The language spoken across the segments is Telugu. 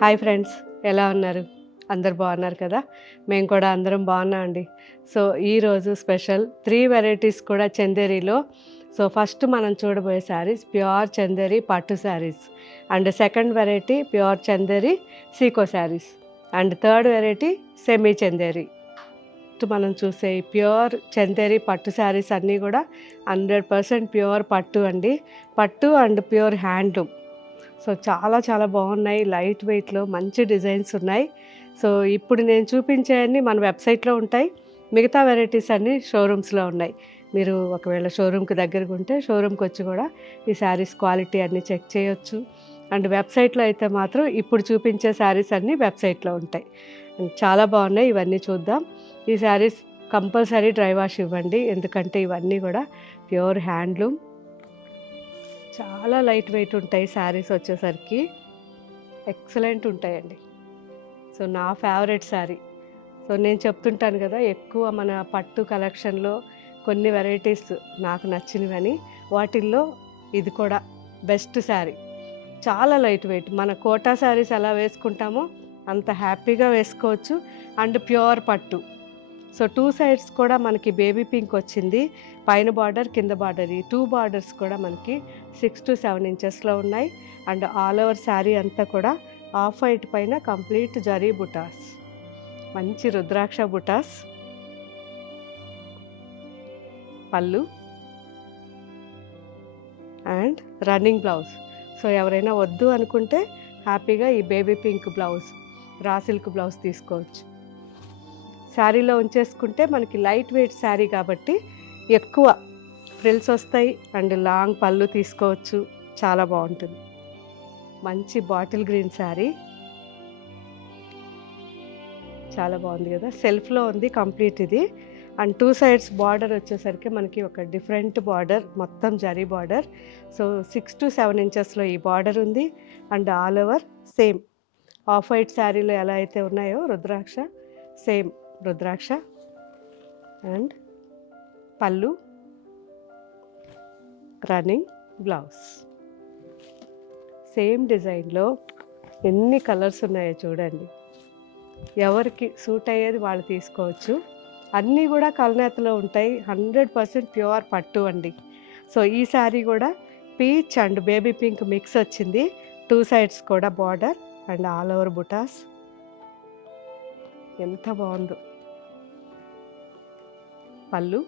హాయ్ ఫ్రెండ్స్, ఎలా ఉన్నారు? అందరు బాగున్నారు కదా? మేము కూడా అందరం బాగున్నాం అండి. సో ఈరోజు స్పెషల్ 3 వెరైటీస్ కూడా చందేరిలో. సో ఫస్ట్ మనం చూడబోయే శారీస్ ప్యూర్ చందేరి పట్టు saris, and second variety pure Chanderi sico saris, and third variety semi Chanderi. మనం చూసే ప్యూర్ చందేరి పట్టు శారీస్ అన్నీ కూడా 100% ప్యూర్ పట్టు అండి. పట్టు అండ్ ప్యూర్ హ్యాండ్లూమ్. సో చాలా చాలా బాగున్నాయి, లైట్ వెయిట్లో మంచి డిజైన్స్ ఉన్నాయి. సో ఇప్పుడు నేను చూపించేవన్నీ మన వెబ్సైట్లో ఉంటాయి, మిగతా వెరైటీస్ అన్నీ షోరూమ్స్లో ఉన్నాయి. మీరు ఒకవేళ షోరూమ్కి దగ్గరకు ఉంటే షోరూమ్కి వచ్చి కూడా ఈ శారీస్ క్వాలిటీ అన్నీ చెక్ చేయొచ్చు. అండ్ వెబ్సైట్లో అయితే మాత్రం ఇప్పుడు చూపించే శారీస్ అన్నీ వెబ్సైట్లో ఉంటాయి. చాలా బాగున్నాయి, ఇవన్నీ చూద్దాం. ఈ శారీస్ కంపల్సరీ డ్రై వాష్ ఇవ్వండి, ఎందుకంటే ఇవన్నీ కూడా ప్యూర్ హ్యాండ్లూమ్. చాలా లైట్ వెయిట్ ఉంటాయి శారీస్, వచ్చేసరికి ఎక్సలెంట్ ఉంటాయండి. సో నా ఫేవరెట్ శారీ. సో నేను చెప్తుంటాను కదా, ఎక్కువ మన పట్టు కలెక్షన్లో కొన్ని వెరైటీస్ నాకు నచ్చినవని, వాటిల్లో ఇది కూడా బెస్ట్ శారీ. చాలా లైట్ వెయిట్, మన కోటా శారీస్ ఎలా వేసుకుంటామో అంత హ్యాపీగా వేసుకోవచ్చు. అండ్ ప్యూర్ పట్టు. సో 2 సైడ్స్ కూడా మనకి బేబీ పింక్ వచ్చింది, పైన బార్డర్ కింద బార్డర్. ఈ 2 బార్డర్స్ కూడా మనకి 6 to 7 ఇంచెస్లో ఉన్నాయి. అండ్ ఆల్ ఓవర్ శారీ అంతా కూడా ఆఫ్ వైట్ పైన కంప్లీట్ జరీ బుటాస్, మంచి రుద్రాక్ష బుటాస్. పళ్ళు అండ్ రన్నింగ్ బ్లౌజ్. సో ఎవరైనా వద్దు అనుకుంటే హ్యాపీగా ఈ baby pink blouse, raw silk blouse తీసుకోవచ్చు. శారీలో ఉంచేసుకుంటే మనకి లైట్ వెయిట్ శారీ కాబట్టి ఎక్కువ ఫ్రిల్స్ వస్తాయి. అండ్ లాంగ్ పళ్ళు తీసుకోవచ్చు, చాలా బాగుంటుంది. మంచి బాటిల్ గ్రీన్ శారీ, చాలా బాగుంది కదా, సెల్ఫ్లో ఉంది కంప్లీట్ ఇది. అండ్ 2 సైడ్స్ బార్డర్ వచ్చేసరికి మనకి ఒక డిఫరెంట్ బార్డర్, మొత్తం జరీ బార్డర్. సో 6 to 7 ఇంచెస్లో ఈ బార్డర్ ఉంది. And all over same off white శారీలో ఎలా అయితే ఉన్నాయో రుద్రాక్ష, సేమ్ రుద్రాక్ష. అండ్ పళ్ళు, రన్నింగ్ బ్లౌజ్. సేమ్ డిజైన్లో ఎన్ని కలర్స్ ఉన్నాయో చూడండి, ఎవరికి సూట్ అయ్యేది వాళ్ళు తీసుకోవచ్చు. అన్నీ కూడా కలనేతలో ఉంటాయి, 100% ప్యూర్ పట్టు అండి. సో ఈ శారీ కూడా peach and baby pink mix వచ్చింది. 2 సైడ్స్ కూడా బార్డర్ అండ్ ఆల్ ఓవర్ బుటాస్. ఎంత బాగుందో. పళ్ళు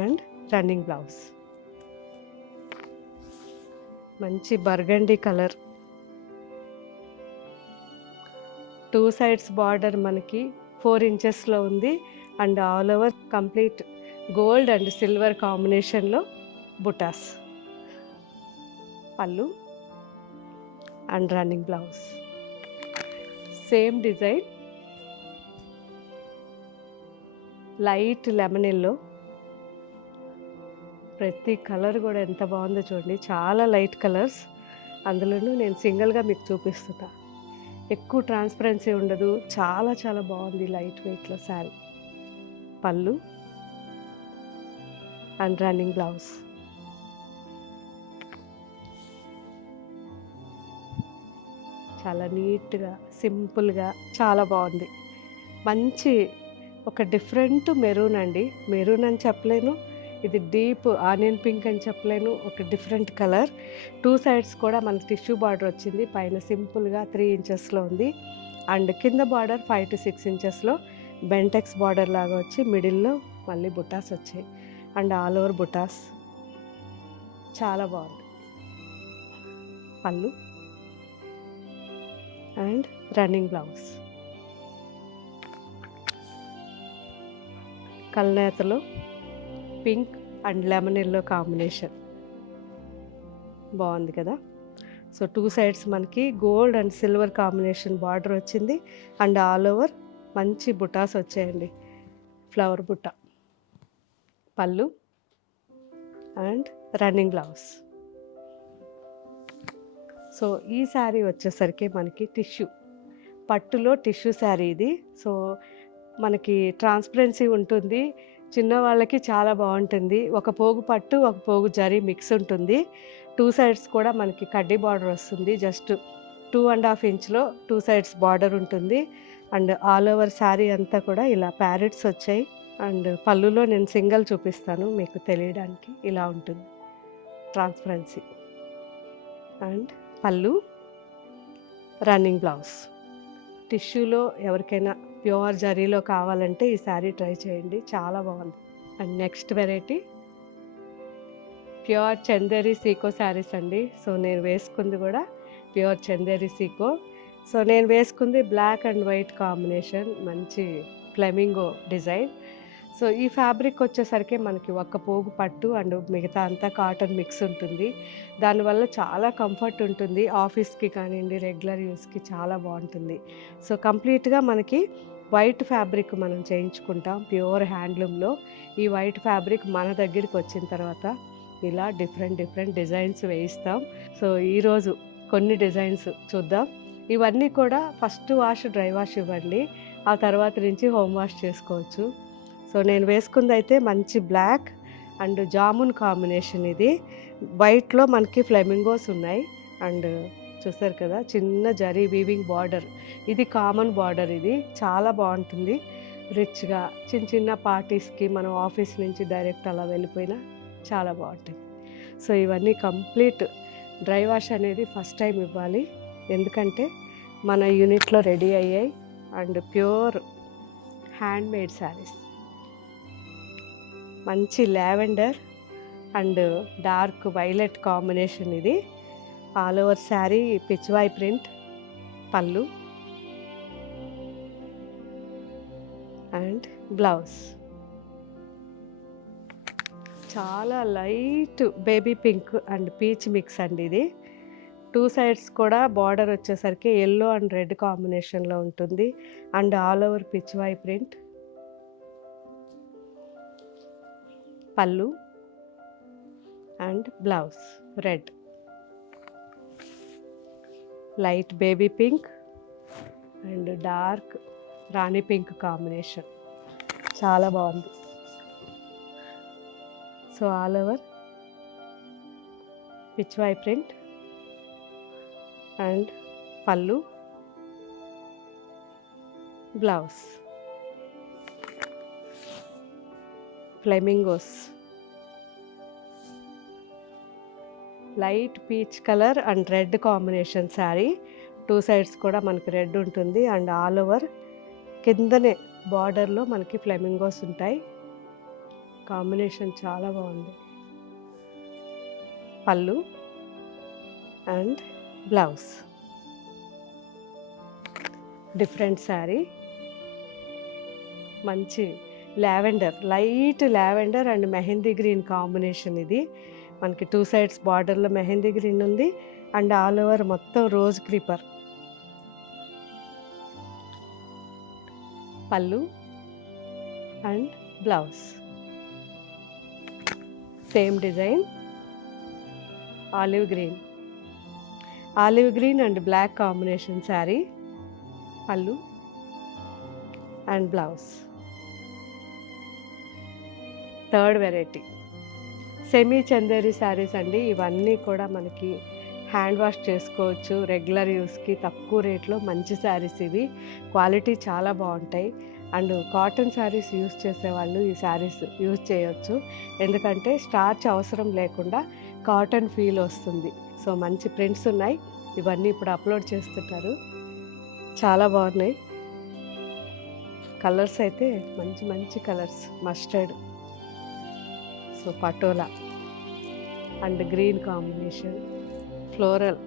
అండ్ రన్నింగ్ బ్లౌజ్. మంచి బర్గండీ కలర్. 2 సైడ్స్ బార్డర్ మనకి 4 ఇంచెస్లో ఉంది. And all over complete gold and silver కాంబినేషన్లో బుటాస్. పళ్ళు and running blouse. Same design, light lemon yellow. ప్రతి కలర్ కూడా ఎంత బాగుందో చూడండి, చాలా లైట్ కలర్స్. అందులోనూ నేను సింగిల్గా మీకు చూపిస్తున్నా, ఎక్కువ ట్రాన్స్పరెన్సీ ఉండదు, చాలా చాలా బాగుంది లైట్ వెయిట్లో శారీ. పళ్ళు అండ్ రన్నింగ్ బ్లౌజ్. చాలా నీట్గా సింపుల్గా చాలా బాగుంది. మంచి ఒక డిఫరెంట్ మెరూన్ అండి, మెరూన్ అని చెప్పలేను, ఇది డీప్ ఆనియన్ పింక్ అని చెప్పలేను, ఒక డిఫరెంట్ కలర్. 2 సైడ్స్ కూడా మనకి టిష్యూ బార్డర్ వచ్చింది, పైన సింపుల్గా 3 ఇంచెస్లో ఉంది. అండ్ కింద బార్డర్ 5 to 6 ఇంచెస్లో బెంటెక్స్ బార్డర్ లాగా వచ్చి మిడిల్లో మళ్ళీ బుటాస్ వచ్చాయి. అండ్ ఆల్ ఓవర్ బుటాస్, చాలా బాగుంది. పళ్ళు అండ్ రన్నింగ్ బ్లౌజ్. కల్నేతలో pink and lemon yellow combination బాగుంది కదా. సో 2 సైడ్స్ మనకి gold and silver combination border వచ్చింది. అండ్ ఆల్ ఓవర్ మంచి బుటాస్ వచ్చాయండి, ఫ్లవర్ బుట్ట. పళ్ళు అండ్ రన్నింగ్ బ్లౌజ్. సో ఈ శారీ వచ్చేసరికి మనకి టిష్యూ, పట్టులో టిష్యూ శారీ ఇది. సో మనకి ట్రాన్స్పరెన్సీ ఉంటుంది, చిన్నవాళ్ళకి చాలా బాగుంటుంది. ఒక పోగు పట్టు ఒక పోగు జరీ మిక్స్ ఉంటుంది. 2 సైడ్స్ కూడా మనకి కడ్డీ బార్డర్ వస్తుంది. జస్ట్ 2.5 ఇంచ్లో 2 సైడ్స్ బార్డర్ ఉంటుంది. అండ్ ఆల్ ఓవర్ శారీ అంతా కూడా ఇలా ప్యారెట్స్ వచ్చాయి. అండ్ పళ్ళులో నేను సింగల్ చూపిస్తాను మీకు తెలియడానికి. ఇలా ఉంటుంది ట్రాన్స్పరెన్సీ. అండ్ పళ్ళు, రన్నింగ్ బ్లౌజ్. టిష్యూలో ఎవరికైనా ప్యూర్ జరీలో కావాలంటే ఈ శారీ ట్రై చేయండి, చాలా బాగుంది. And next variety pure Chanderi sico saris అండి. సో నేను వేసుకుంది కూడా ప్యూర్ చందేరి సీకో. సో నేను వేసుకుంది బ్లాక్ అండ్ వైట్ కాంబినేషన్, మంచి ఫ్లెమింగో డిజైన్. సో ఈ ఫ్యాబ్రిక్ వచ్చేసరికి మనకి ఒక్క పోగు పట్టు అండ్ మిగతా అంతా కాటన్ మిక్స్ ఉంటుంది. దానివల్ల చాలా కంఫర్ట్ ఉంటుంది. ఆఫీస్కి కానివ్వండి, రెగ్యులర్ యూస్కి చాలా బాగుంటుంది. సో కంప్లీట్గా మనకి వైట్ ఫ్యాబ్రిక్ మనం చేయించుకుంటాం ప్యూర్ హ్యాండ్లూమ్లో. ఈ వైట్ ఫ్యాబ్రిక్ మన దగ్గరికి వచ్చిన తర్వాత ఇలా డిఫరెంట్ డిజైన్స్ వేయిస్తాం. సో ఈరోజు కొన్ని డిజైన్స్ చూద్దాం. ఇవన్నీ కూడా ఫస్ట్ వాష్, డ్రై వాష్ ఇవ్వండి, ఆ తర్వాత నుంచి హోమ్ వాష్ చేసుకోవచ్చు. సో నేను వేసుకుంది అయితే మంచి బ్లాక్ అండ్ జామున్ కాంబినేషన్. ఇది వైట్లో మనకి ఫ్లెమింగోస్ ఉన్నాయి. అండ్ చూసారు కదా చిన్న జరీ వీవింగ్ బార్డర్. ఇది కామన్ బార్డర్. ఇది చాలా బాగుంటుంది, రిచ్గా చిన్న పార్టీస్కి మనం ఆఫీస్ నుంచి డైరెక్ట్ అలా వెళ్ళిపోయినా చాలా బాగుంటుంది. సో ఇవన్నీ కంప్లీట్ డ్రై వాష్ అనేది ఫస్ట్ టైం ఇవ్వాలి, ఎందుకంటే మన యూనిట్లో రెడీ అయ్యాయి. అండ్ ప్యూర్ హ్యాండ్మేడ్ శారీస్, మంచి lavender and dark violet combination. ఇది all over sari Pichwai print. పళ్ళు అండ్ బ్లౌజ్ చాలా light baby pink and peach mix అండి. ఇది 2 సైడ్స్ కూడా బార్డర్ వచ్చేసరికి ఎల్లో అండ్ రెడ్ కాంబినేషన్లో ఉంటుంది. And all over Pichwai print. పళ్ళు and blouse red, light baby pink and dark rani pink combination, చాలా బాగుంది. So all over Pichwai print and పళ్ళు, blouse flamingos, light peach colour and red combination sari. 2 sides కూడా మనకి రెడ్ ఉంటుంది. అండ్ ఆల్ ఓవర్ కిందనే బార్డర్లో మనకి ఫ్లెమింగోస్ ఉంటాయి. కాంబినేషన్ చాలా బాగుంది. పళ్ళు అండ్ బ్లౌజ్. డిఫరెంట్ శారీ, మంచి lavender, light lavender and mehndi green combination. ఇది మనకి 2 సైడ్స్ బార్డర్లో మెహందీ గ్రీన్ ఉంది. అండ్ ఆల్ ఓవర్ మొత్తం రోజ్ క్రీపర్. పళ్ళు and blouse same design, olive green and black combination sari. పళ్ళు and blouse. Third variety semi Chanderi saris అండి. ఇవన్నీ కూడా మనకి హ్యాండ్ వాష్ చేసుకోవచ్చు, రెగ్యులర్ యూస్కి తక్కువ రేట్లో మంచి శారీస్. ఇవి క్వాలిటీ చాలా బాగుంటాయి. అండ్ కాటన్ శారీస్ యూస్ చేసేవాళ్ళు ఈ శారీస్ యూజ్ చేయొచ్చు, ఎందుకంటే స్టార్చ్ అవసరం లేకుండా కాటన్ ఫీల్ వస్తుంది. సో మంచి ప్రింట్స్ ఉన్నాయి. ఇవన్నీ ఇప్పుడు అప్లోడ్ చేస్తుంటారు, చాలా బాగున్నాయి. కలర్స్ అయితే మంచి colours, mustard, so Patola and green combination, floral,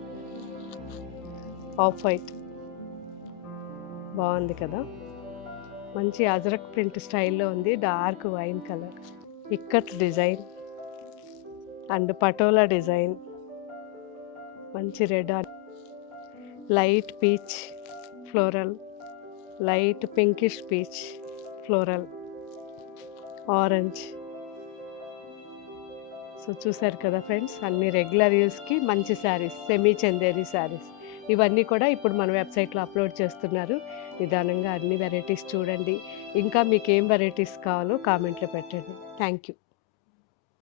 off white, బాగుంది కదా. మంచి అజరక్ ప్రింట్ స్టైల్లో ఉంది. Dark wine colour, ikat design and Patola design, మంచి red, light peach floral, light pinkish peach floral, orange. So చూసారు కదా ఫ్రెండ్స్, అన్ని రెగ్యులర్ యూస్కి మంచి శారీస్, సెమీ చందేరి శారీస్. ఇవన్నీ కూడా ఇప్పుడు మన వెబ్సైట్లో అప్లోడ్ చేస్తున్నారు. నిదానంగా అన్ని వెరైటీస్ చూడండి. ఇంకా మీకు ఏం వెరైటీస్ కావాలో కామెంట్లో పెట్టండి. Thank you.